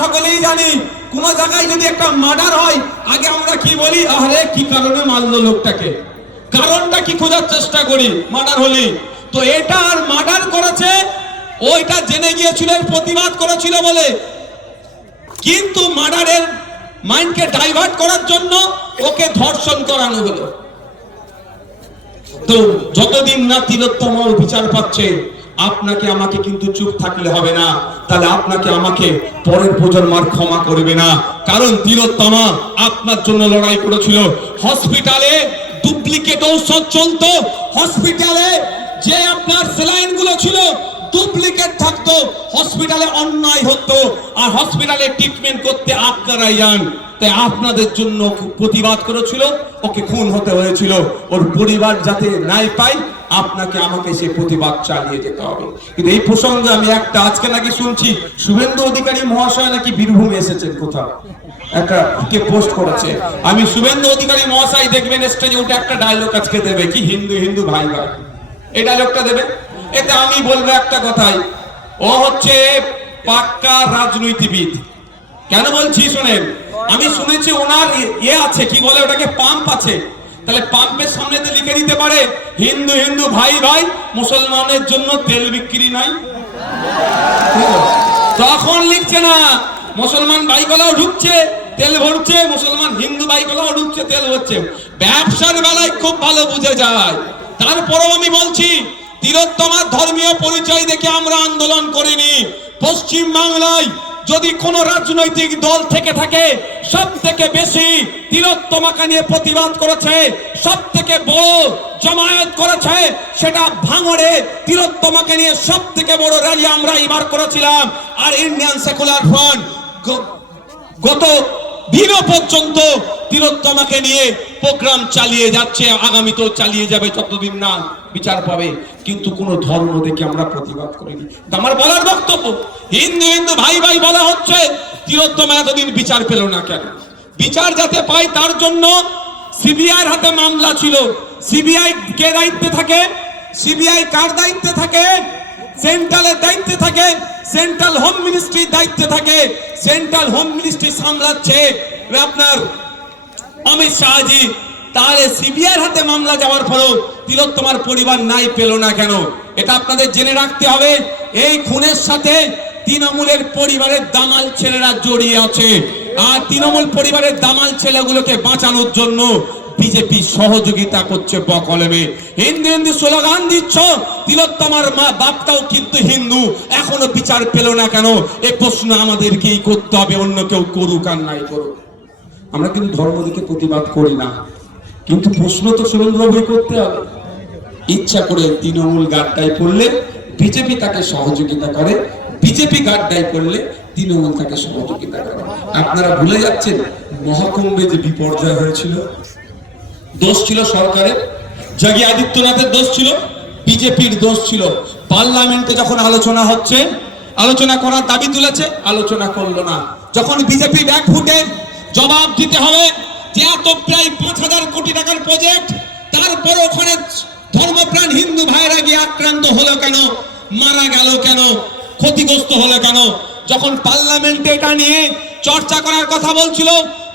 সকলেই জানি, কোন জায়গায় যদি একটা মার্ডার হয়, আগে আমরা কি বলি? আরে কি কারণে মারলো লোকটাকে? কারণটা কি খোঁজার চেষ্টা করি? মার্ডার হলি। তো এটা আর মার্ডার করেছে, ওইটা জেনে গিয়েছিল, প্রতিবাদ করেছিল বলে। কিন্তু মার্ডারের মাইন্ডকে ডাইভার্ট করার জন্য ওকে ধর্ষণ করানো হলো। তো যতদিন না তিলোত্তম বিচার পাচ্ছে আপনাকে আমাকে কিন্তু চুপ থাকলে হবে না। তাহলে আপনাকে আমাকে পরের প্রজন্মার ক্ষমা করবে না। কারণ তিলোত্তমা আপনার জন্য লড়াই করেছিল। হসপিটালে ডুপ্লিকেট ঔষধ চলতো। হসপিটালে যে আপনার স্যালাইনগুলো ছিল, ডুপ্লিকেট থাকতো। হসপিটালে অন্যায় হতো। আর হসপিটালে ট্রিটমেন্ট করতে আপনারাই যান। তাই আপনাদের জন্য প্রতিবাদ করেছিল, ওকে খুন হতে হয়েছিল। ওর পরিবার যাতে নাই পায়, আপনাকে, আমাকে সে প্রতিবাদ চালিয়ে যেতে হবে। কিন্তু এই প্রসঙ্গে আমি একটা আজকে নাকি শুনছি, শুভেন্দু অধিকারী মহাশয় নাকি বীরভূমে এসেছেন কোথাও? একটা কে পোস্ট করেছে। আমি শুভেন্দু অধিকারী মহাশয় দেখবেন স্টেজে উঠে একটা ডায়লগ আজকে দেবে, কি হিন্দু হিন্দু ভাই ভাই। এই ডায়লগটা দেবে? এতে আমি বলব একটা কথাই, ও হচ্ছে পাক্কা রাজনীতিবিদ। কেন বলছি শোনেন? আমি শুনেছি ওনার ইয়ে আছে, কি বলে ওটাকে, পাম্প আছে। তাহলে পাম্পের সামনে তো লিখে দিতে পারে, হিন্দু হিন্দু ভাই ভাই, মুসলমানের জন্য তেল বিক্রি নাই। তখন লিখছে না, মুসলমান বাইকলাও ঢুকছে, তেল ভরছে, মুসলমান হিন্দু বাইকলাও ঢুকছে, তেল ভরছে। ব্যবসার বেলায় খুব ভালো বুঝে যায়। তারপরেও আমি বলছি, তিলোত্তমার ধর্মীয় পরিচয় দেখে আমরা আন্দোলন করিনি। পশ্চিম বাংলায় যদি কোন রাজনৈতিক দল থেকে থাকে সব থেকে বেশি তিলোত্তমাকে নিয়ে প্রতিবাদ করেছে সব থেকে বড় জমায়েত করেছে, সেটা ভাঙড়ে তিলোত্তমাকে নিয়ে সব থেকে বড় র্যালি আমরা এবার করেছিলাম, আর ইন্ডিয়ান সেকুলার ফ্রন্ট গত দিনও পর্যন্ত তিলোত্তমাকে নিয়ে প্রোগ্রাম চালিয়ে যাচ্ছে, আগামীতেও চালিয়ে যাবে, যতদিন না বিচার পাবে। কিন্তু কোন ধর্ম দেখে আমরা প্রতিবাদ করিনি। আমার বলার বক্তব্য, হিন্দু হিন্দু ভাই ভাই বলা হচ্ছে তিলোত্তমা এতদিন বিচার পেল না কেন? বিচার যাতে পায় তার জন্য সিবিআই হাতে মামলা ছিল। সিবিআই কে দায়িত্বে থাকে? সিবিআই কার দায়িত্বে থাকে? সেন্ট্রালের দায়িত্বে থাকে। সেন্ট্রাল হোম মিনিস্ট্রির দায়িত্বে থাকে। সেন্ট্রাল হোম মিনিস্ট্রি সামলাচ্ছে। আপনার অমিত শাহজি তাহলে সিবিআই হাতে মামলা যাওয়ার পরেও তিলোত্তমার পরিবার নাই, পেল না কেন? এটা আপনাদের জেনে রাখতে হবে। এই খুনের সাথে তৃণমূলের পরিবারের দামাল ছেলেরা জড়িয়ে আছে। আর তৃণমূল পরিবারের দামাল ছেলেগুলোকে বাঁচানোর জন্য বিজেপি সহযোগিতা করছে বকলমে। হিন্দু হিন্দু স্লোগান দিচ্ছ তিলোত্তমার মা, বাপটাও কিন্তু হিন্দু। এখনও বিচার পেল না কেন? এ প্রশ্ন আমাদেরকেই করতে হবে, অন্য কেউ করুক আর নাই করুক। আমরা কিন্তু ধর্ম দিকে প্রতিবাদ করি না। কিন্তু প্রশ্ন তো সুরেন্দ্রবাবু করতে হবে। ইচ্ছা করে তৃণমূল গাড্ডায় পড়লে বিজেপি তাকে সহযোগিতা করে, বিজেপি গাড্ডায় পড়লে তৃণমূল তাকে সহযোগিতা করে। আপনারা ভুলে যাচ্ছেন, মহাকুম্ভে যে বিপর্যয় হয়েছিল, দোষ ছিল সরকারের, যোগী আদিত্যনাথের দোষ ছিল, বিজেপির দোষ ছিল। পার্লামেন্টে যখন আলোচনা হচ্ছে, আলোচনা করার দাবি তুলেছে, আলোচনা করল না। যখন বিজেপি ব্যাগ ফুটে, জবাব দিতে হবে প্রায় পাঁচ হাজার কোটি টাকার ওখানে ধর্মপ্রাণ হিন্দু হলো কেন? মারা গেল কেন? ক্ষতিগ্রস্ত কেন? যখন পার্লামেন্টে এটা নিয়ে চর্চা করার কথা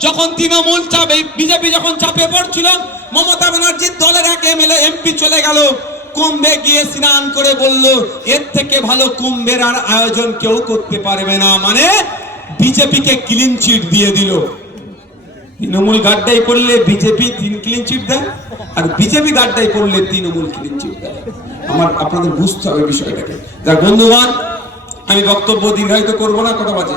যখন তৃণমূল চাপে বিজেপি যখন চাপে পড়ছিল, মমতা ব্যানার্জির দলের এক এমপি চলে গেল। কুম্ভে গিয়ে স্নান করে বলল, এর থেকে ভালো কুম্ভের আর আয়োজন কেউ করতে পারবে না। মানে বিজেপিকে ক্লিন চিট দিয়ে দিল। তৃণমূল গাড্ডাই করলে বিজেপি তিন ক্লিন চিট দেয়, আর বিজেপি গাড্ডাই করলে তৃণমূল ক্লিন চিট দেয়। আমার, আপনাদের বুঝতে হবে বিষয়টাকে। যাক বন্ধুগণ, আমি বক্তব্য দীর্ঘায়িত করব না, কথা বাজে।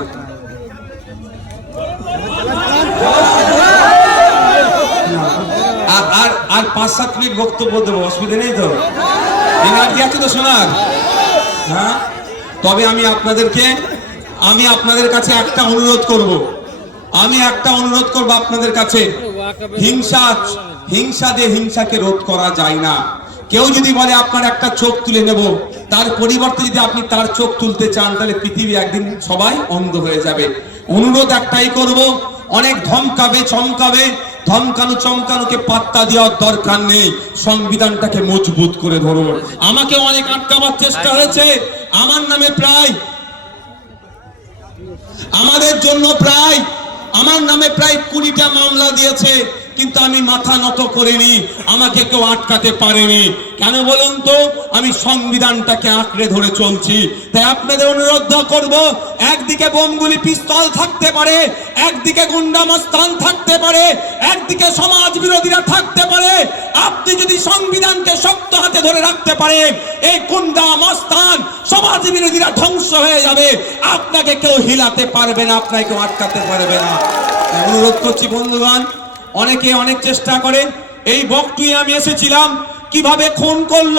আর আর পাঁচ সাত মিনিট বক্তব্য দেবো, অসুবিধা নেই তো? এনার্জি আছে তো শোনার? হ্যাঁ? তবে আমি আপনাদেরকে, আমি আপনাদের কাছে একটা অনুরোধ করব। আমি একটা অনুরোধ করব আপনাদের কাছে। হিংসা হিংসা দিয়ে হিংসাকে রোধ করা যায় না। কেউ যদি বলে আপনার একটা চোখ তুলে নেব। তার পরিবর্তে যদি আপনি তার চোখ তুলতে চান তাহলে পৃথিবী একদিন সবাই অন্ধ হয়ে যাবে। অনুরোধ একটাই করব অনেক ধমকাবে চমকাবে। ধমকানো চমকানোকে পাত্তা দেওয়ার দরকার নেই। সংবিধানটাকে মজবুত করে ধরুন আমাকে অনেক আটকাবার চেষ্টা হয়েছে। আমার নামে প্রায় আমাদের জন্য প্রায় আমার নামে প্রায় কুড়িটা মামলা দিয়েছে। কিন্তু আমি মাথা নত করিনি, আমাকে কেউ আটকাতে পারেনি। কেন বলুন তো? আমি সংবিধানটাকে আঁকড়ে ধরে চলছি। তাই আপনাদের অনুরোধ করব, একদিকে বোমগুলি পিস্তল থাকতে পারে, একদিকে গুন্ডামস্তান থাকতে পারে, একদিকে সমাজ বিরোধীরা থাকতে পারে। আপনি যদি সংবিধানকে শক্ত হাতে ধরে রাখতে পারেন এই গুন্ডা মস্তান সমাজ বিরোধীরা ধ্বংস হয়ে যাবে। আপনাকে কেউ হিলাতে পারবে না, আপনাকে কেউ আটকাতে পারবে না। অনুরোধ করছি বন্ধুগণ অনেকে অনেক চেষ্টা করে। এই বকটুই আমি এসেছিলাম, কীভাবে খুন করল,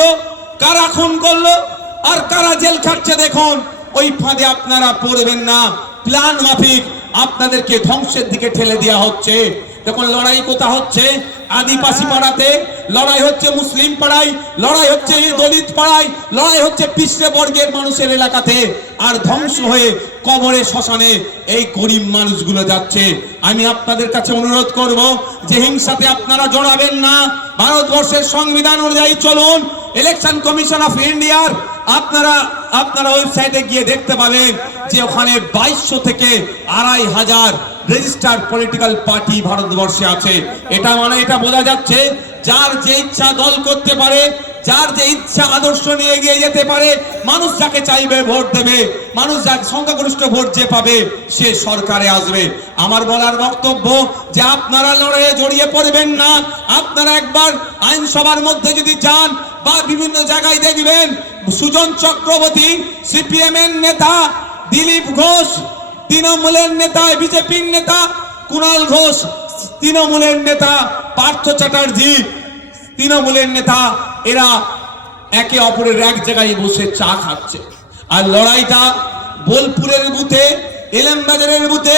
কারা খুন করল, আর কারা জেল খাচ্ছে দেখুন। ওই ফাঁদে আপনারা পড়বেন না। প্ল্যান মাফিক আপনাদেরকে ধ্বংসের দিকে ঠেলে দেওয়া হচ্ছে। দেখুন, লড়াই কোথা হচ্ছে? আদিবাসী পাড়াতে, লড়াই হচ্ছে মুসলিম পাড়ায়, লড়াই হচ্ছে দলিত পাড়ায়, লড়াই হচ্ছে পিছড়ে বর্গের মানুষের এলাকাতে, আর ধ্বংস হয়ে কবরে, শ্মশানে এই গরিব মানুষগুলো যাচ্ছে। আমি আপনাদের কাছে অনুরোধ করব যে হিংসাতে আপনারা জড়াবেন না। ভারতবর্ষের সংবিধান অনুযায়ী চলুন ইলেকশন কমিশন অফ ইন্ডিয়ার আপনারা আপনারা ওয়েবসাইটে গিয়ে দেখতে পাবেন যে ওখানে বাইশশো থেকে আড়াই হাজার রেজিস্টার্ড পলিটিক্যাল পার্টি ভারতবর্ষে আছে। এটা মানে এটা বোঝা যাচ্ছে, যার যে ইচ্ছা দল করতে পারে, যার যে ইচ্ছা আদর্শ নিয়ে এগিয়ে যেতে পারে, মানুষ যাকে চাইবে ভোট দেবে, মানুষ যার সংখ্যাগরিষ্ঠ ভোট যে পাবে, সে সরকারে আসবে। আমার বলার বক্তব্য যে আপনারা লড়াইয়ে জড়িয়ে পড়বেন না, আপনারা একবার আইনসভার মধ্যে যদি যান বা বিভিন্ন জায়গায় দেখবেন, সুজন চক্রবর্তী সিপিএম এর নেতা, দিলীপ ঘোষ তৃণমূলের নেতা, বিজেপির নেতা, কুণাল ঘোষ, তৃণমূলের নেতা পার্থ চ্যাটার্জি। তৃণমূলের নেতা, এরা একে অপরের এক জায়গায় বসে চা খাচ্ছে। আর লড়াইটা বোলপুরের বুথে, এলেমবাজারের বুথে,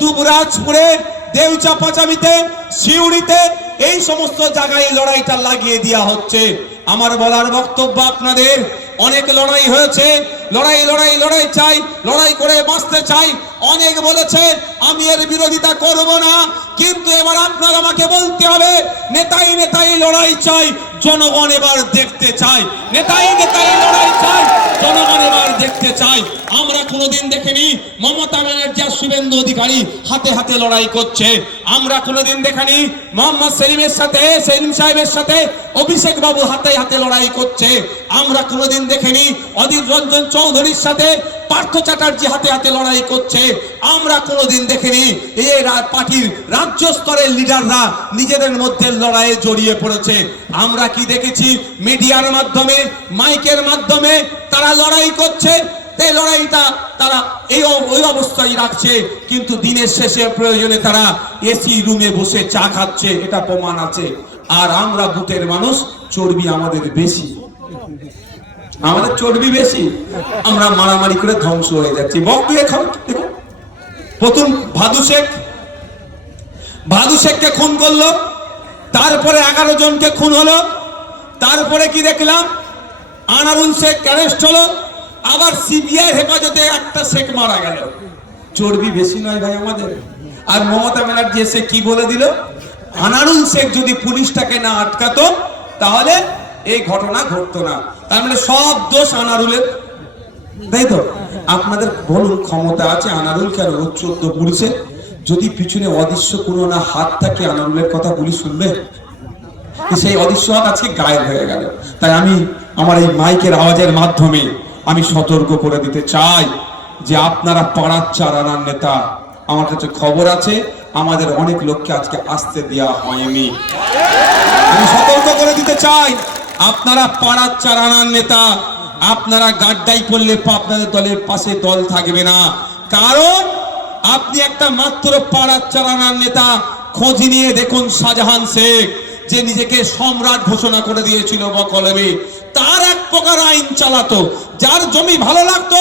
দুবরাজপুরে দেউচা পাচামিতে শিউড়িতে এই সমস্ত জায়গায় লড়াইটা লাগিয়ে দেওয়া হচ্ছে। আমার বলার বক্তব্য আপনাদের, অনেক লড়াই হয়েছে। লড়াই লড়াই লড়াই চাই, লড়াই করে বাঁচতে চাই। অনেক বলেছে আমি এর বিরোধিতা করব না, কিন্তু এবার আপনার আমাকে বলতে হবে, নেতাই নেতাই লড়াই চাই, জনগণ এবার দেখতে চাই। নেতাই নেতাই লড়াই চাই, জনগণ এবার দেখতে চাই। আমরা কোনোদিন দেখিনি, মমতা ব্যানার্জি আর শুভেন্দু অধিকারী হাতে হাতে লড়াই করছে। আমরা কোনোদিন দেখিনি, মোহাম্মদ সেলিমের সাথে, সেলিম সাহেবের সাথে অভিষেক বাবু হাতে হাতে লড়াই করছে। আমরা কোনোদিন দেখিনি, অধীর রঞ্জন চৌধুরীর সাথে পার্থ চ্যাটার্জি হাতে হাতে লড়াই করছে। আমরা কোনোদিন দেখিনি এই পার্টির রাজ্য স্তরের লিডাররা নিজেদের মধ্যে লড়াইয়ে জড়িয়ে পড়েছে। আমরা কি দেখেছি? মিডিয়ার মাধ্যমে, মাইকের মাধ্যমে তারা লড়াই করছে। এই লড়াইটা তারা এই ওই অবস্থায় রাখছে। কিন্তু দিনের শেষে প্রয়োজনে তারা এসি রুমে বসে চা খাচ্ছে, এটা প্রমাণ আছে। আর আমরা বুথের মানুষ, চর্বি আমাদের বেশি। আমাদের চর্বি বেশি। আমরা মারামারি করে ধ্বংস হয়ে যাচ্ছি। খাও, দেখো। প্রথম ভাদু শেখ। ভাদু শেখকে খুন করল। তারপরে এগারো জনকে খুন হলো। তারপরে কি দেখলাম? আনারুন শেখ অ্যারেস্ট হলো। আবার সিবিআই হেফাজতে একটা শেখ মারা গেল। চর্বি বেশি নয় ভাই আমাদের। আর মমতা ব্যানার্জি এসে কি বলে দিল? আনারুল শেখ যদি পুলিশটাকে না আটকাতো, তাহলে এই ঘটনা ঘটতো না। তার মানে সব দোষ আনারুলের। তাই তো? আপনাদের বলুন, ক্ষমতা আছে, আনারুল কেন চোদ্দ পুলিশে যদি পিছনে অদৃশ্য কোনো না হাত থাকে, আনারুলের কথা পুলিশ শুনবে? সেই অদৃশ্য হাত আজকে গায়েব হয়ে গেল। তাই আমি আমার এই মাইকের আওয়াজের মাধ্যমে আমি সতর্ক করে দিতে চাই যে আপনারা পাড়ার চারানার নেতা, আমার কাছে খবর আছে, আমাদের অনেক লোককে আজকে আসতে দেওয়া হয়নি। আমি সতর্ক করে দিতে চাই। আপনারা পাড়ার চারানার নেতা, আপনারা গাড্ডাই করলে আপনাদের দলের পাশে দল থাকবে না। কারণ আপনি একটা মাত্র পাড়ার চারানার নেতা, খোঁজ নিয়ে দেখুন শাহজাহান শেখ, যে নিজেকে সম্রাট ঘোষণা করে দিয়েছিল বকলমে। তার এক প্রকার আইন চালাতো, যার জমি ভালো লাগতো,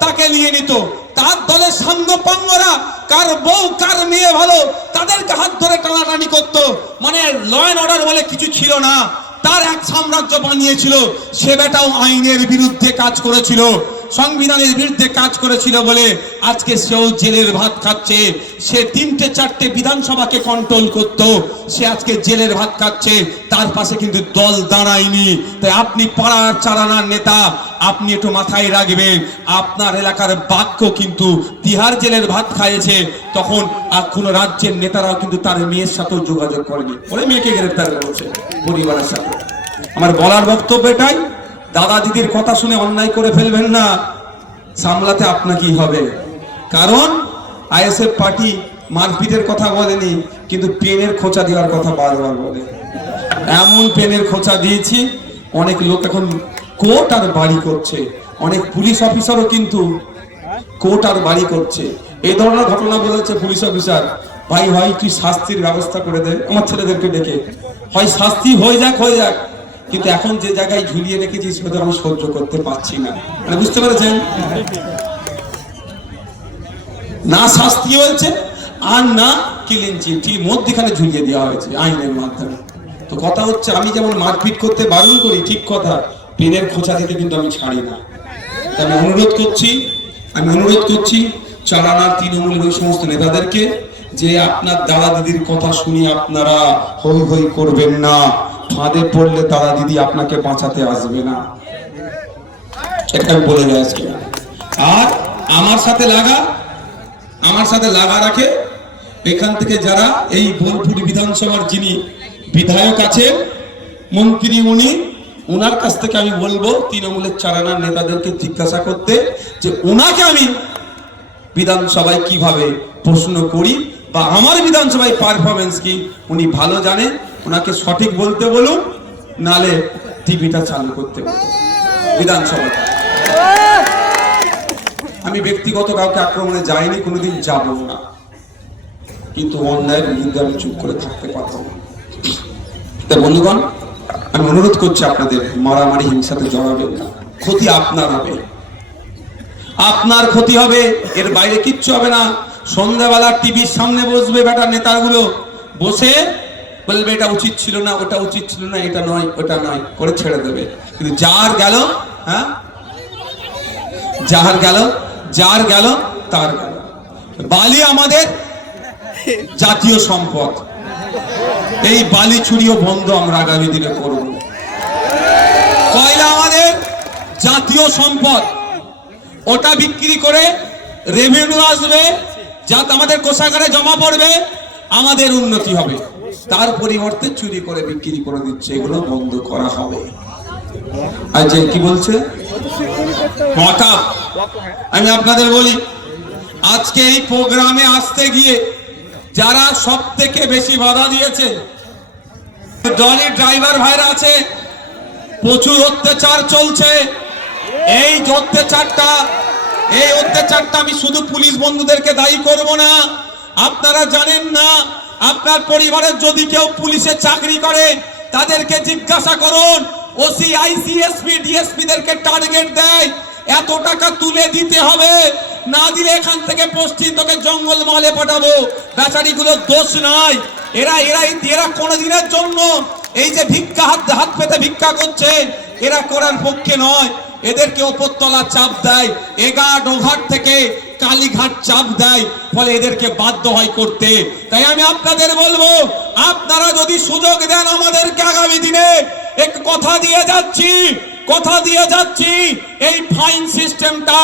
তাকে নিয়ে নিত। তার দলের সাঙ্গপাঙ্গরা কার বউ, কার মেয়ে ভালো, তাদেরকে হাত ধরে টানাটানি করত। মানে ল অ্যান্ড অর্ডার বলে কিছু ছিল না। তার এক সাম্রাজ্য বানিয়েছিল সে বেটাও আইনের বিরুদ্ধে কাজ করেছিল। সংবিধানের বিরুদ্ধে কাজ করেছিল বলে আজকে সেও জেলের ভাত খাচ্ছে। সে তিনটে চারটে বিধানসভাকে কন্ট্রোল করত। সে আজকে জেলের ভাত খাচ্ছে। তার পাশে কিন্তু দল দাঁড়ায়নি। তাই আপনি পাড়ার চালানার নেতা, আপনি একটু মাথায় রাখবেন। আপনার এলাকার বাক্য কিন্তু তিহার জেলের ভাত খাইয়েছে। তখন আর কোনো রাজ্যের নেতারাও কিন্তু তার মেয়ের সাথেও যোগাযোগ করেনি। ওরে মেয়েকে গ্রেফতার করেছে পরিবারের সাথে। আমার বলার বক্তব্য এটাই। দাদা দিদির কথা শুনে অন্যায় করে ফেলবেন না। সামলাতে আপনাকেই হবে। কারণ, আইএসএফ পার্টি মারপিটের কথা বলেনি, কিন্তু পেনের খোঁচা দেওয়ার কথা বারবার বলে। এমন পেনের খোঁচা দিয়েছি, অনেক লোক এখন কোর্ট আর বাড়ি করছে। অনেক পুলিশ অফিসারও কিন্তু কোর্ট আর বাড়ি করছে। এই ধরনের ঘটনা বলেছে পুলিশ অফিসার। ভাই, হয় কি শাস্তির ব্যবস্থা করে দেয়? আমার ছেলেদেরকে ডেকে। হয় শাস্তি হয়ে যাক হয়ে যাক। কিন্তু এখন যে জায়গায় ঝুলিয়ে রেখেছিস সেটা আমি সহ্য করতে পারছি না। মানে বুঝতে পেরেছেন? না শাস্তি হয়েছে আর না কিলিন চিঠি মধ্যখানে ঝুলিয়ে দেওয়া হয়েছে আইনের মাধ্যমে। তো কথা হচ্ছে, আমি যেমন মারপিট করতে বারণ করি, ঠিক কথা, পেনের খোঁচা থেকে কিন্তু আমি ছাড়ি না। আমি অনুরোধ করছি, আমি অনুরোধ করছি চালানার তৃণমূলের ওই সমস্ত নেতাদেরকে যে আপনার দাদা দিদির কথা শুনে আপনারা হই হই করবেন না। ফাঁদে পড়লে তারা দিদি আপনাকে বাঁচাতে আসবে না। এটা আমি বলে আজকে। আর আমার সাথে লাগা, আমার সাথে লাগা রাখে, এখান থেকে যারা এই বোলপুর বিধানসভার যিনি বিধায়ক আছেন, মন্ত্রী উনি ওনার কাছ থেকে আমি বলব, তৃণমূলের চারানার নেতাদেরকে জিজ্ঞাসা করতে যে ওনাকে আমি বিধানসভায় কীভাবে প্রশ্ন করি বা আমার বিধানসভায় পারফরমেন্স কি, উনি ভালো জানেন। ওনাকে সঠিক বলতে বলুন, নালে টিভিটা চালু করতে বলুন আমি ব্যক্তিগত কাউকে আক্রমণে যাইনি, কোনোদিন যাব না। কিন্তু অন্যায়ের বিরুদ্ধে আমি চুপ করে থাকতে পারব না। তা বন্ধুগণ, আমি অনুরোধ করছি আপনাদের, মারামারি হিংসাতে জড়াবেন না। ক্ষতি আপনার হবে। আপনার ক্ষতি হবে, এর বাইরে কিচ্ছু হবে না। সন্ধ্যাবেলা টিভির সামনে বসবে বেটা নেতাগুলো, বসে বলবে, এটা উচিত ছিল না, ওটা উচিত ছিল না, এটা নয়, ওটা নয়। করে ছেড়ে দেবে। কিন্তু যার গেল হ্যাঁ? যার গেল যার গেল, তার গেল। বালি আমাদের জাতীয় সম্পদ। এই বালি চুরিও বন্ধ আমরা আগামী দিনে করব। কয়লা আমাদের জাতীয় সম্পদ। ওটা বিক্রি করে রেভিনিউ আসবে যাতে আমাদের কোষাগারে জমা পড়বে, আমাদের উন্নতি হবে। তার পরিবর্তে চুরি করে বিক্রি করে দিচ্ছে, এগুলো বন্ধ করা হবে। যে কি বলছে? আমি আপনাদের বলি, আজকে এই প্রোগ্রামে আসতে গিয়ে যারা সব থেকে বেশি বাধা দিয়েছে ডলি ড্রাইভার ভাইরা আছে, প্রচুর অত্যাচার চলছে। এই অত্যাচারটা এই অত্যাচারটা আমি শুধু পুলিশ বন্ধুদেরকে দায়ী করব না, আপনারা জানেন না আপনার পরিবারের যদি কেউ পুলিশে চাকরি করে, তাদেরকে জিজ্ঞাসা করুন, ওসি, আইসিএসপি ডিএসপি দেরকে টার্গেট দেয়। এত টাকা তুলে দিতে হবে। না দিলে এখান থেকে পশ্চিম তোকে জঙ্গল মহলে পাঠাবো। বেচারিগুলোর দোষ নাই। এরা এরা এরা কোনোদিনের জন্য এই যে ভিক্ষা, হাত হাত পেতে ভিক্ষা করছে, এরা করার পক্ষে নয়। এদেরকে ওপরতলা চাপ দেয় এগাট ওঘাট থেকে কালীঘাট চাপ দেয়, ফলে এদেরকে বাধ্য হয় করতে। তাই আমি আপনাদের বলব, আপনারা যদি সুযোগ দেন আমাদেরকে আগামী দিনে, এক কথা দিয়ে যাচ্ছি, কথা দিয়ে যাচ্ছি, এই ফাইন সিস্টেমটা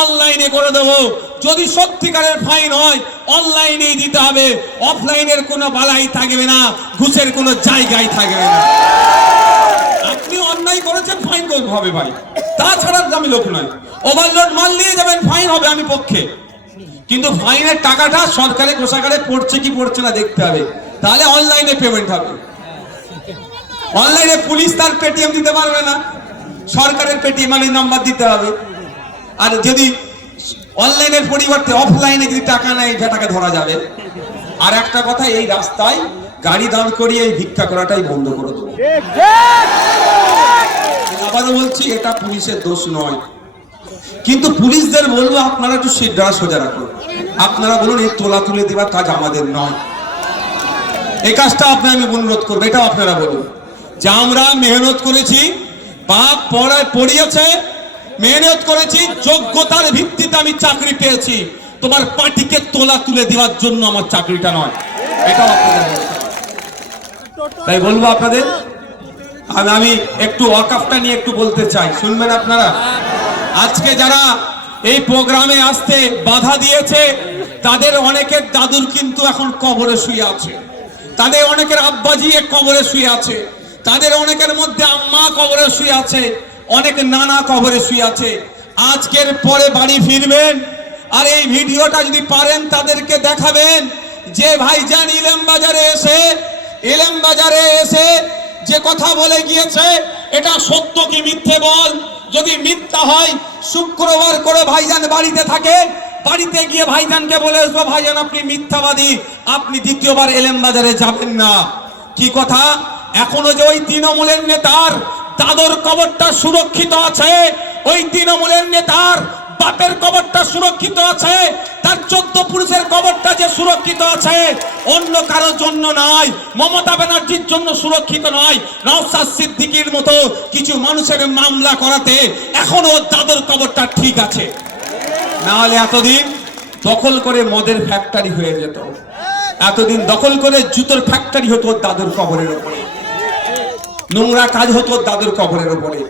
অনলাইনে করে দেবো। যদি সত্যিকারের ফাইন হয়, অনলাইনেই দিতে হবে, অফলাইনের কোনো বালাই থাকবে না, ঘুষের কোনো জায়গায় থাকবে না। আপনি অন্যায় করেছেন ফাইন করতে হবে ভাই। তাছাড়া আমি লোক নয়। ওভারলোড মাল নিয়ে যাবেন ফাইন হবে আমি পক্ষে। কিন্তু ফাইনের টাকাটা সরকারের কোষাগারে পড়ছে কি পড়ছে না দেখতে হবে। তাহলে অনলাইনে পেমেন্ট হবে। অনলাইনে পুলিশ তার পেটিএম দিতে পারবে না। সরকারের পেটিএম মানে নাম্বার দিতে হবে। আর যদি অনলাইনের পরিবর্তে অফলাইনে যদি টাকা নেয় টাকা ধরা যাবে। আর একটা কথা, এই রাস্তায় গাড়ি দাঁড় করিয়ে এই ভিক্ষা করাটাই বন্ধ করে দেবো। আবারও বলছি, এটা পুলিশের দোষ নয়। কিন্তু পুলিশদের বলব, আপনারা একটু সিদ্ধা সোজা রাখুন। আপনারা বলুন, এই তোলা তুলে দেওয়ার কাজ আমাদের নয়। এই কাজটা আপনার আমি অনুরোধ করব এটা আপনারা বলুন। যে আমরা মেহনত করেছি, বাপ পড়ায় পড়িয়েছে, মেহনত করেছি, যোগ্যতার ভিত্তিতে আমি চাকরি পেয়েছি। তোমার পার্টিকে তোলা তুলে দেওয়ার জন্য আমার চাকরিটা নয়। এটাও হবে। তাই বলব আপনাদের আমি আমি একটু ওয়াকাফটা নিয়ে একটু বলতে চাই। শুনবেন আপনারা? আজকে যারা এই প্রোগ্রামে আসতে বাধা দিয়েছে, তাদের অনেকের দাদুর কিন্তু এখন কবরে শুয়ে আছে। তাদের অনেকের আব্বাজি কবরে শুয়ে আছে। তাদের অনেকের মধ্যে আম্মা কবরে শুয়ে আছে, অনেক নানা কবরে শুয়ে আছে। আজকের পরে বাড়ি ফিরবেন, আর এই ভিডিওটা যদি পারেন তাদেরকে দেখাবেন যে ভাইজান ইলেম বাজারে এসে এলেম বাজারে এসে যে কথা বলে গিয়েছে, এটা সত্য কি মিথ্যে বল? যদি মিথ্যা হয়, শুক্রবার করে ভাইজান বাড়িতে থাকে, বাড়িতে গিয়ে ভাইজানকে বলে আসব, ভাইজান, আপনি মিথ্যাবাদী, আপনি দ্বিতীয়বার এলেম বাজারে যাবেন না। কি কথা? এখনও যে ওই তৃণমূলের নেতার দাদর কবরটা সুরক্ষিত আছে, ওই তৃণমূলের নেতার বাপের কবরটা সুরক্ষিত আছে, তার চোদ্দ পুরুষের কবরটা যে সুরক্ষিত আছে, অন্য কারোর জন্য নয়, মমতা ব্যানার্জির জন্য সুরক্ষিত নয়। নওসাদ সিদ্দিকীর মতো কিছু মানুষের মামলা করাতে এখনও দাদর কবরটা ঠিক আছে। না হলে এতদিন দখল করে মদের ফ্যাক্টরি হয়ে যেত। এতদিন দখল করে জুতোর ফ্যাক্টরি হতো দাদুর কবরের উপরে নোংরা কাজ হতো দাদুর কবরের উপরে